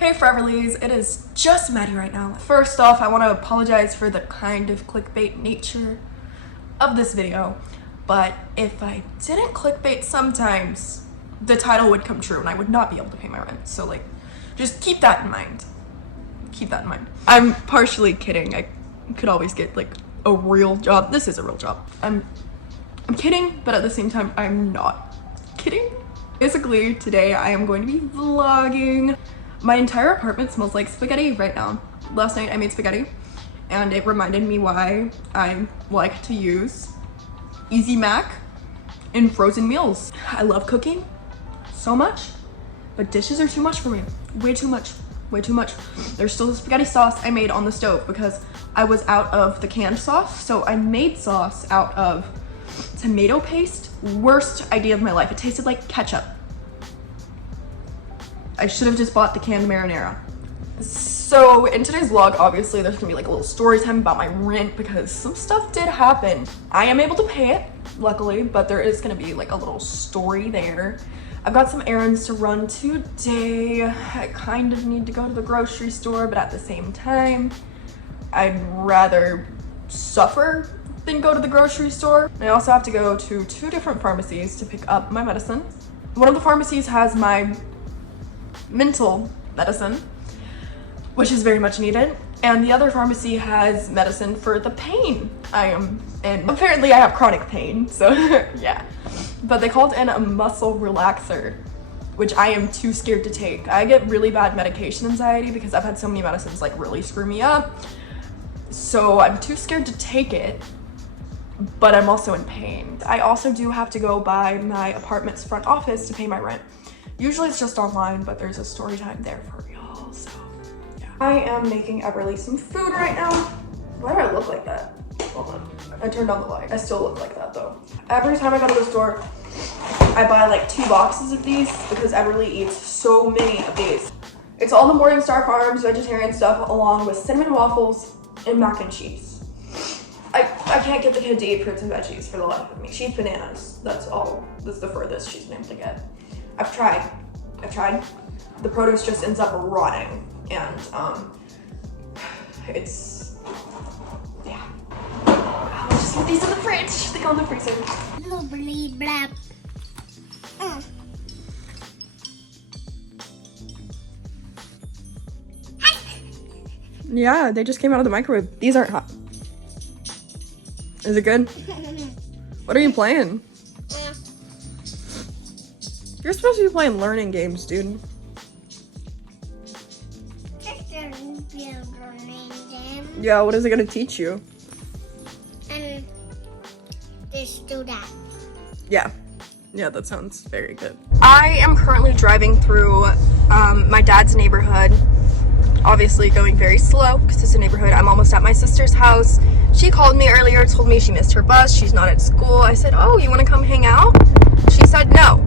Hey Foreverlies, it is just Maddie right now. First off, I want to apologize for the kind of clickbait nature of this video, but if I didn't clickbait sometimes, the title would come true and I would not be able to pay my rent. So like, just keep that in mind. Keep that in mind. I'm partially kidding. I could always get like a real job. This is a real job. I'm kidding, but at the same time, I'm not kidding. Basically, today I am going to be vlogging. My entire apartment smells like spaghetti right now. Last night I made spaghetti and it reminded me why I like to use Easy Mac in frozen meals. I love cooking so much, but dishes are too much for me. Way too much, way too much. There's still the spaghetti sauce I made on the stove because I was out of the canned sauce. So I made sauce out of tomato paste. Worst idea of my life. It tasted like ketchup. I should have just bought the canned marinara. So in today's vlog, obviously there's gonna be like a little story time about my rent because some stuff did happen. I am able to pay it, luckily, but there is gonna be like a little story there. I've got some errands to run today. I kind of need to go to the grocery store, but at the same time, I'd rather suffer than go to the grocery store. I also have to go to 2 different pharmacies to pick up my medicine. One of the pharmacies has my mental medicine, which is very much needed, and the other pharmacy has medicine for the pain I am in. Apparently I have chronic pain, so yeah. But they called in a muscle relaxer, which I am too scared to take. I get really bad medication anxiety because I've had so many medicines like really screw me up, so I'm too scared to take it, but I'm also in pain. I also do have to go by my apartment's front office to pay my rent. Usually it's just online, but there's a story time there for y'all, so yeah. I am making Everly some food right now. Why do I look like that? Hold on, I turned on the light. I still look like that though. Every time I go to the store, I buy like 2 boxes of these because Everly eats so many of these. It's all the Morningstar Farms vegetarian stuff along with cinnamon waffles and mac and cheese. I can't get the kid to eat fruits and veggies for the life of me. She eats bananas, that's all. That's the furthest she's been able to get. I've tried. The produce just ends up rotting, and it's, yeah. I'll just put these in the fridge. They go in the freezer. Yeah, they just came out of the microwave. These aren't hot. Is it good? What are you playing? You're supposed to be playing learning games, dude. Just a learning game. Yeah, what is it gonna teach you? Just do that. Yeah, that sounds very good. I am currently driving through my dad's neighborhood. Obviously going very slow because it's a neighborhood. I'm almost at my sister's house. She called me earlier, told me she missed her bus. She's not at school. I said, oh, you wanna come hang out? She said no.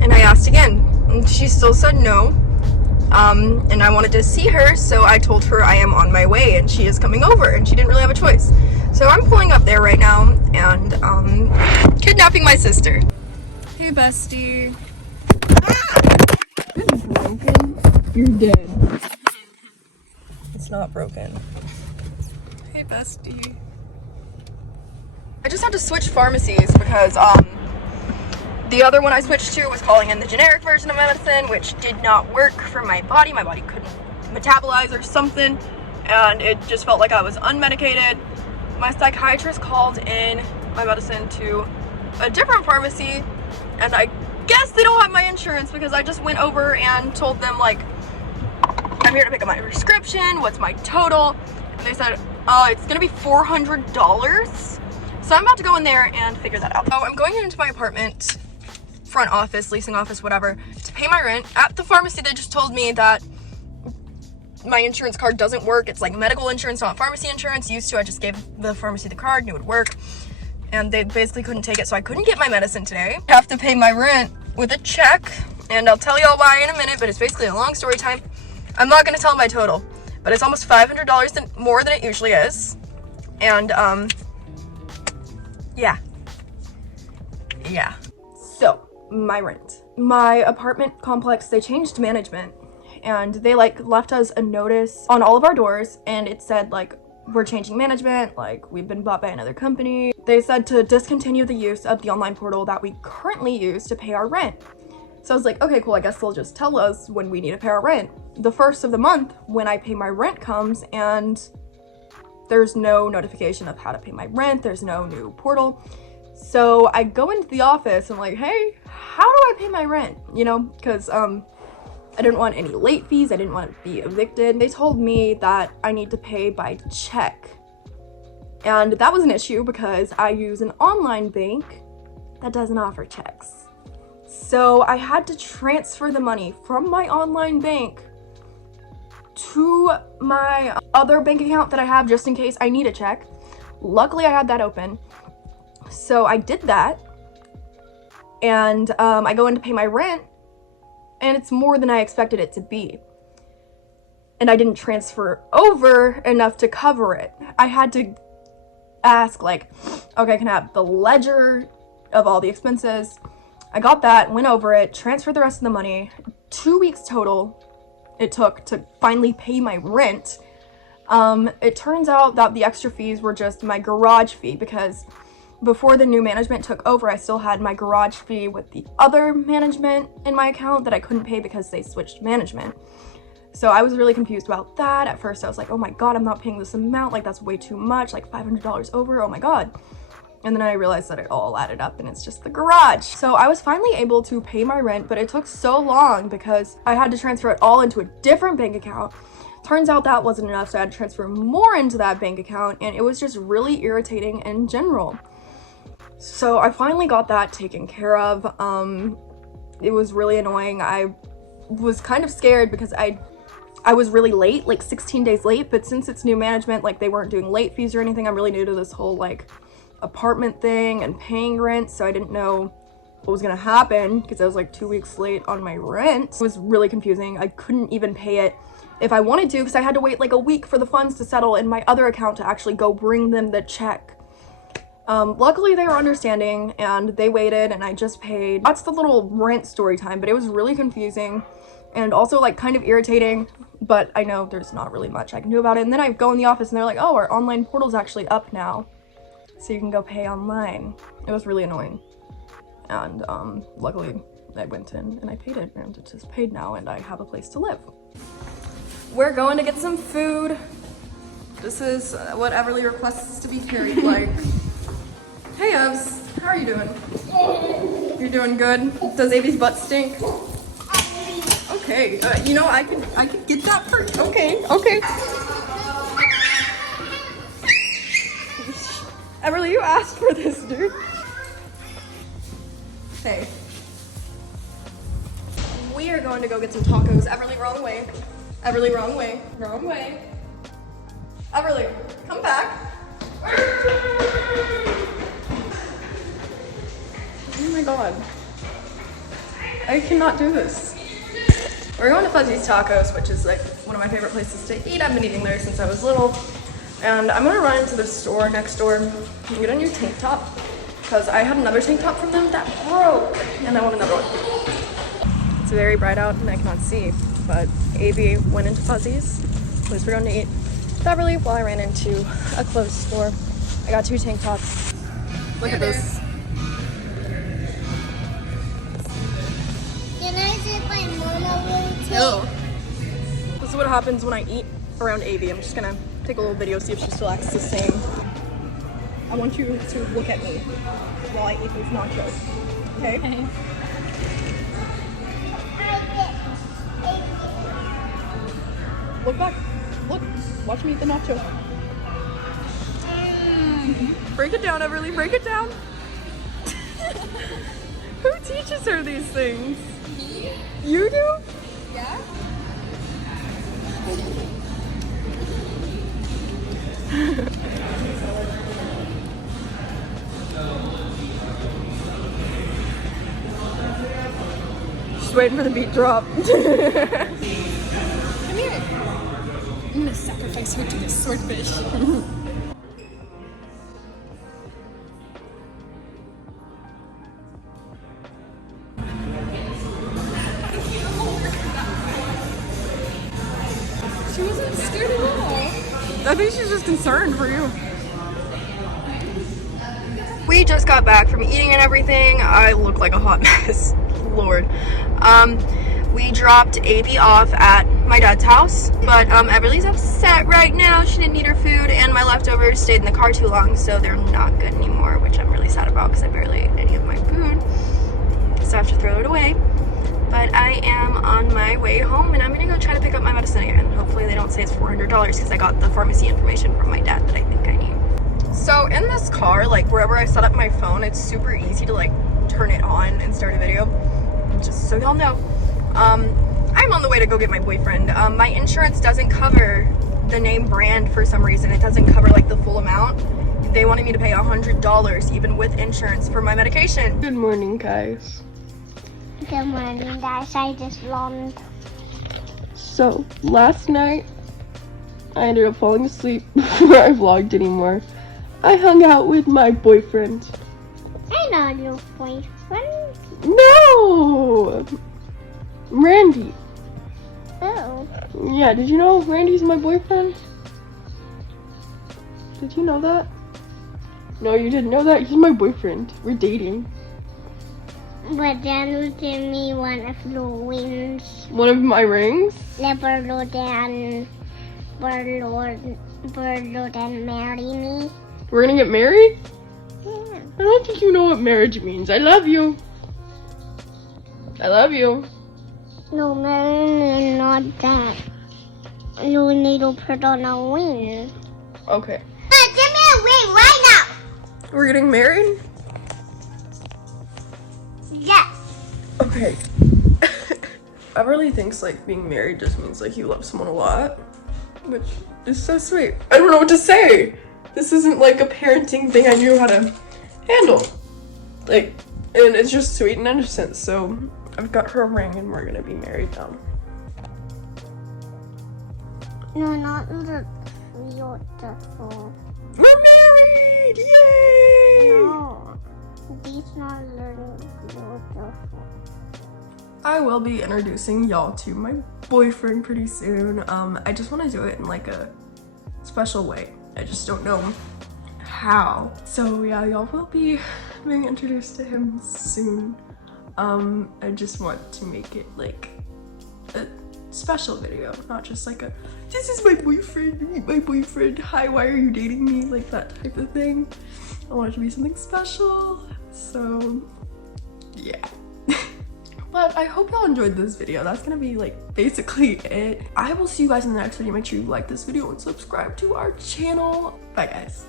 And I asked again, and she still said no. And I wanted to see her, so I told her I am on my way and she is coming over, and she didn't really have a choice. So I'm pulling up there right now and kidnapping my sister. Hey bestie. It's broken. You're dead. It's not broken. Hey bestie. I just had to switch pharmacies because the other one I switched to was calling in the generic version of medicine, which did not work for my body. My body couldn't metabolize or something, and it just felt like I was unmedicated. My psychiatrist called in my medicine to a different pharmacy, and I guess they don't have my insurance because I just went over and told them, like, I'm here to pick up my prescription, what's my total? And they said, it's gonna be $400. So I'm about to go in there and figure that out. So I'm going into my apartment front office, leasing office, whatever, to pay my rent. At the pharmacy, they just told me that my insurance card doesn't work. It's like medical insurance, not pharmacy insurance. Used to, I just gave the pharmacy the card and it would work. And they basically couldn't take it, so I couldn't get my medicine today. I have to pay my rent with a check, and I'll tell y'all why in a minute, but it's basically a long story time. I'm not gonna tell my total, but it's almost $500 more than it usually is. And, yeah. So, my rent. My apartment complex, they changed management, and they like left us a notice on all of our doors, and it said like, we're changing management, like we've been bought by another company. They said to discontinue the use of the online portal that we currently use to pay our rent. So I was like, okay, cool, I guess they'll just tell us when we need to pay our rent. The first of the month when I pay my rent comes, and there's no notification of how to pay my rent, there's no new portal. So I go into the office and I'm like, hey, how do I pay my rent? You know, because I didn't want any late fees, I didn't want to be evicted. They told me that I need to pay by check. And that was an issue because I use an online bank that doesn't offer checks. So I had to transfer the money from my online bank to my other bank account that I have just in case I need a check. Luckily I had that open. So I did that, and I go in to pay my rent, and it's more than I expected it to be. And I didn't transfer over enough to cover it. I had to ask like, okay, can I have the ledger of all the expenses? I got that, went over it, transferred the rest of the money. 2 weeks total it took to finally pay my rent. It turns out that the extra fees were just my garage fee, because before the new management took over, I still had my garage fee with the other management in my account that I couldn't pay because they switched management. So I was really confused about that. At first I was like, oh my god, I'm not paying this amount, like that's way too much, like $500 over, oh my god. And then I realized that it all added up and it's just the garage. So I was finally able to pay my rent, but it took so long because I had to transfer it all into a different bank account. Turns out that wasn't enough, so I had to transfer more into that bank account, and it was just really irritating in general. So I finally got that taken care of. It was really annoying. I was kind of scared because I was really late, like 16 days late, but since it's new management, like they weren't doing late fees or anything. I'm really new to this whole like apartment thing and paying rent, so I didn't know what was gonna happen because I was like 2 weeks late on my rent. It was really confusing. I couldn't even pay it if I wanted to because I had to wait like a week for the funds to settle in my other account to actually go bring them the check. Luckily they were understanding and they waited, and I just paid. That's the little rent story time, but it was really confusing and also like kind of irritating, but I know there's not really much I can do about it. And then I go in the office and they're like, oh, our online portal's actually up now, so you can go pay online. It was really annoying. And luckily I went in and I paid it, and it is paid now, and I have a place to live. We're going to get some food. This is what Everly requests us to be carried like. Hey Evs, how are you doing? You're doing good? Does Avy's butt stink? Okay, you know, I could get that for, okay. Everly, you asked for this, dude. Hey. We are going to go get some tacos. Everly, wrong way. Everly, wrong way. Wrong way. Everly, come back. Oh my god. I cannot do this. We're going to Fuzzy's Tacos, which is like one of my favorite places to eat. I've been eating there since I was little. And I'm gonna run into the store next door and get a new tank top, because I had another tank top from them that broke, and I want another one. It's very bright out and I cannot see, but Avy went into Fuzzy's, place we're going to eat, Beverly, while I ran into a clothes store. I got 2 tank tops. Look at this. Can I sit my mama will Ew. This is what happens when I eat around Avy. I'm just gonna take a little video, see if she still acts the same. I want you to look at me while I eat these nachos. Okay? Okay. Look back. Look. Watch me eat the nachos. Break it down, Everly. Break it down. Who teaches her these things? Me. You do? Yeah. Just waiting for the beat drop. Come here. I'm gonna sacrifice her to this swordfish. She wasn't scared at all. I think she's just concerned for you. We just got back from eating and everything. I look like a hot mess. Lord. We dropped Avi off at my dad's house, but Everly's upset right now. She didn't eat her food, and my leftovers stayed in the car too long, so they're not good anymore, which I'm really sad about because I barely ate any of my food. So I have to throw it away. But I am on my way home, and I'm gonna go try to pick up my medicine again. Hopefully they don't say it's $400 because I got the pharmacy information from my dad that I think I need. So in this car, like wherever I set up my phone, it's super easy to like turn it on and start a video. Just so y'all know. I'm on the way to go get my boyfriend. My insurance doesn't cover the name brand for some reason. It doesn't cover like the full amount. They wanted me to pay $100 even with insurance for my medication. Good morning, guys. Good morning, guys. I just yawned. So last night I ended up falling asleep before I vlogged anymore. I hung out with my boyfriend. I know your boyfriend. No! Randy. Oh. Yeah, did you know Randy's my boyfriend? Did you know that? No, you didn't know that? He's my boyfriend. We're dating. But then you give me one of the wings. One of my rings? Lambert and marry me. We're gonna get married? Yeah. I don't think you know what marriage means. I love you. I love you. No, marry is not that. You need to put on a ring. Okay. Give me a ring right now. We're getting married? Yes. Okay. Everly thinks like being married just means like you love someone a lot, which is so sweet. I don't know what to say. This isn't like a parenting thing I knew how to handle. Like, and it's just sweet and innocent, so I've got her a ring and we're gonna be married now. No, not the beautiful. We're married! Yay! No, these not the beautiful. I will be introducing y'all to my boyfriend pretty soon. I just want to do it in like a special way. I just don't know how. So yeah, y'all will be being introduced to him soon. I just want to make it like a special video, not just like a this is my boyfriend, meet my boyfriend, hi, why are you dating me, like that type of thing. I want it to be something special, so yeah. But I hope y'all enjoyed this video. That's gonna be like basically it. I will see you guys in the next video. Make sure you like this video and subscribe to our channel. Bye guys.